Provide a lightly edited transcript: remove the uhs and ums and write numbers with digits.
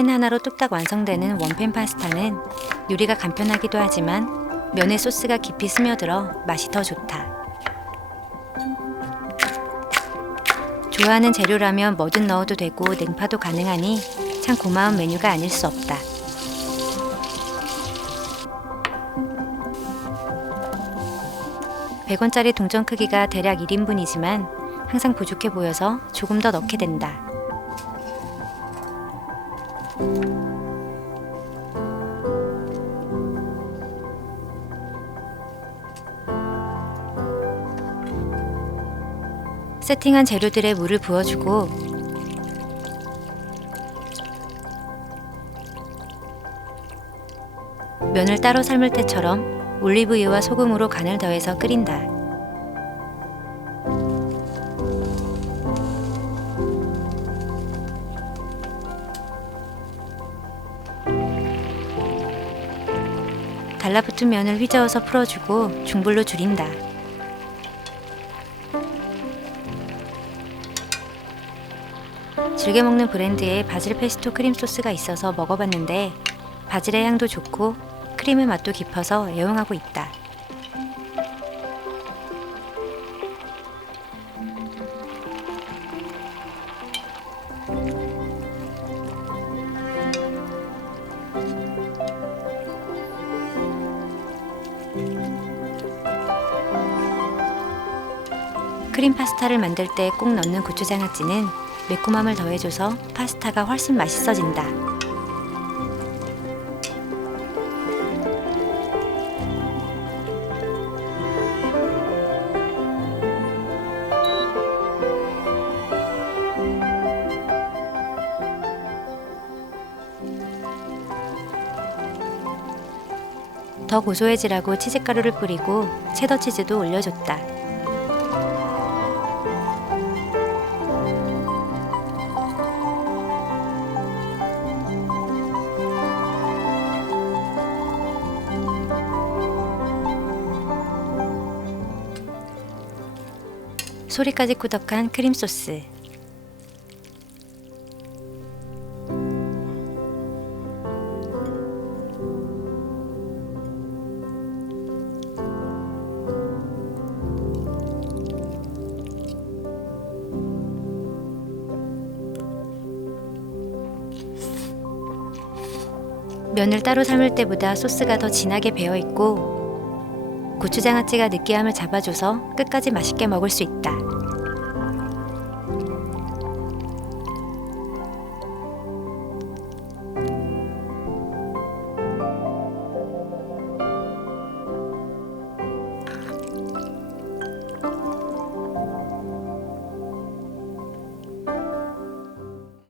팬 하나로 뚝딱 완성되는 원팬 파스타는 요리가 간편하기도 하지만 면에 소스가 깊이 스며들어 맛이 더 좋다. 좋아하는 재료라면 뭐든 넣어도 되고 냉파도 가능하니 참 고마운 메뉴가 아닐 수 없다. (100원짜리) 동전 크기가 대략 1인분이지만 항상 부족해 보여서 조금 더 넣게 된다. 세팅한 재료들에 물을 부어주고 면을 따로 삶을 때처럼 올리브유와 소금으로 간을 더해서 끓인다. 달라붙은 면을 휘저어서 풀어주고 중불로 줄인다. 즐겨 먹는 브랜드에 바질 페스토 크림 소스가 있어서 먹어봤는데 바질의 향도 좋고 크림의 맛도 깊어서 애용하고 있다. 크림 파스타를 만들 때 꼭 넣는 고추장아찌는 매콤함을 더해줘서 파스타가 훨씬 맛있어진다. 더 고소해지라고 치즈가루를 뿌리고 체더 치즈도 올려줬다. 소리까지 꾸덕한 크림 소스. 면을 따로 삶을 때보다 소스가 더 진하게 배어 있고 고추장아찌가 느끼함을 잡아줘서 끝까지 맛있게 먹을 수 있다.